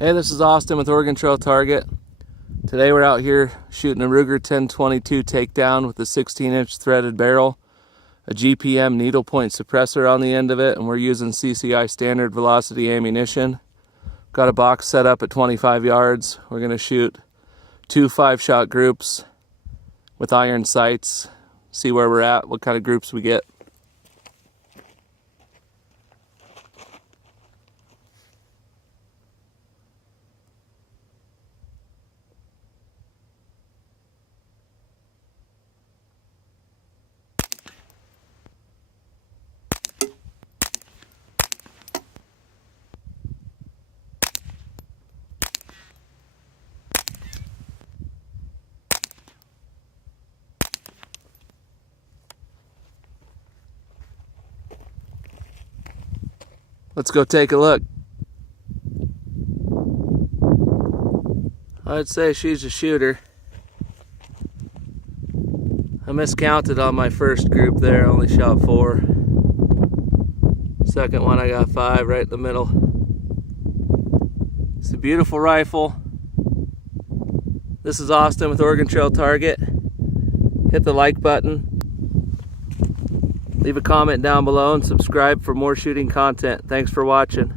Hey, this is Austin with Oregon Trail Target. Today we're out here shooting a Ruger 1022 Takedown with a 16-inch threaded barrel, a GPM needle point suppressor on the end of it, and we're using CCI standard velocity ammunition. Got a box set up at 25 yards. We're going to shoot 2 5-shot groups with iron sights, see where we're at, what kind of groups we get. Let's go take a look. I'd say she's a shooter. I miscounted on my first group there, I only shot 4. Second one I got 5 right in the middle. It's a beautiful rifle. This is Austin with Oregon Trail Target. Hit the like button. Leave a comment down below and subscribe for more shooting content. Thanks for watching.